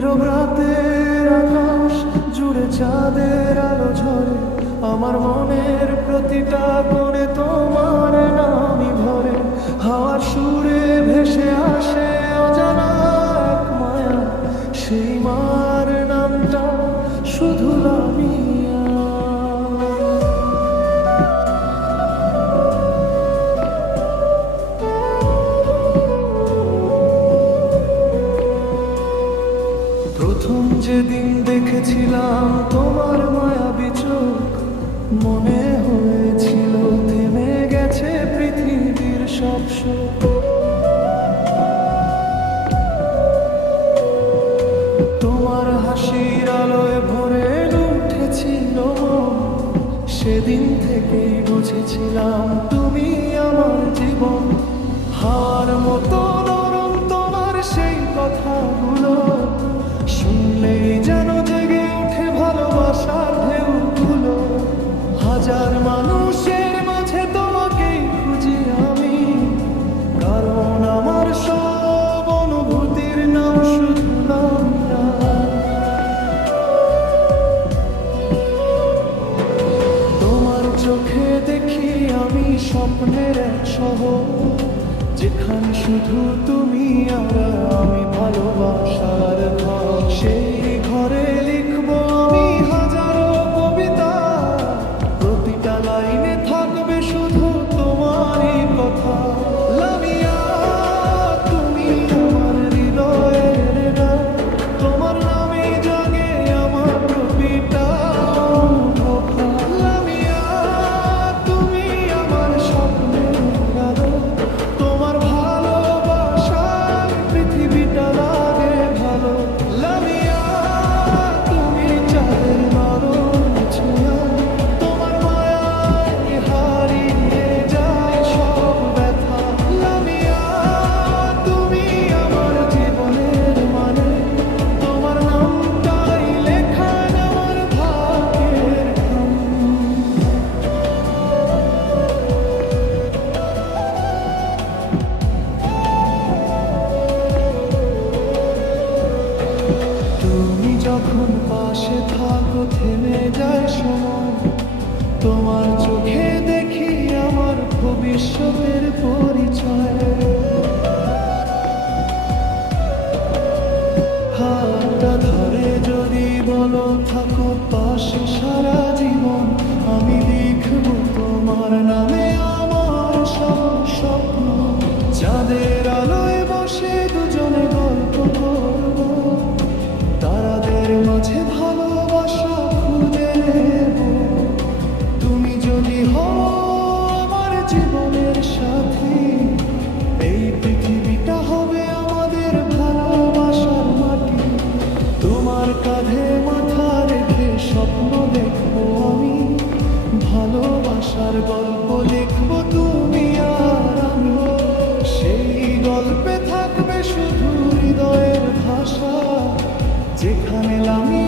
নীরব রাতের আকাশ জুড়ে চাঁদের আলো ঝরে, আমার মনের প্রতিটা কোণে তোমার নামই ভরে। হাওয়ার সুরে ভেসে আসে অজানা এক মায়া, সেই মার নামটা শুধু লামিয়া। প্রথম যেদিন দেখেছিলাম তোমার মায়াবী চোখ, মনে হয়েছিল থেমে গেছে পৃথিবীর সব সুখ। তোমার হাসির আলোয় ভরে উঠেছিল মন, সেদিন থেকেই বুঝেছিলাম তুমি আমার জীবন। হাওয়ার মতো নরম তোমার সেই কথাগুলো, শুনলেই যেন জেগে ওঠে ভালোবাসার ঢেউগুলো। হাজার মানুষের মাঝে তোমাকেই খুঁজি আমি, কারণ আমার সব অনুভূতির নাম শুধু লামিয়া। তোমার চোখে দেখি আমি স্বপ্নের এক শহর, যেখানে শুধু তুমি আর আমি, ভালোবাসার ঘর। সেই ঘরে লিখবো আমি হাজারো কবিতা, প্রতিটা লাইনে থাকবে শুধু তোমারই কথা। লামিয়া, তুমি আমার হৃদয়ের গান, তোমার নামে জাগে আমার প্রতিটা কথা। লামিয়া, তুমি আমার স্বপ্নের আলো, তোমার ভালোবাসায় পৃথিবীটা লাগে ভালো। লামিয়া, তুমি চাঁদের নরম ছোঁয়া, তোমার মায়ায় হারিয়ে যায় সব ব্যথা। লামিয়া, তুমি আমার জীবনের মানে, তোমার নামটাই লেখা আমার ভাগ্যের খাম। তুমি যখন পাশে থাকো থেমে যায় সময়, তোমার চোখে দেখি আমার ভবিষ্যতের পরিচয়। হাতটা ধরে যদি বলো থাকো পাশে সারা জীবন, আমি লিখবো তোমার নামে আমার সব স্বপ্ন। চাঁদের আলোয় বসে দুজনে গল্প করবো, তারাদের মাঝে ভালোবাসা খুঁজে নেব। তুমি যদি হও আমার জীবনের সাথী, এই পৃথিবীটা হবে আমাদের ভালোবাসার মাটি। তোমার কাঁধে মাথা রেখে স্বপ্ন দেখবো আমি, ভালোবাসার গল্প লিখবো তুমি আর আমি। সেই গল্পে থাকবে শুধু হৃদয়ের ভাষা, যেখানে লামিয়া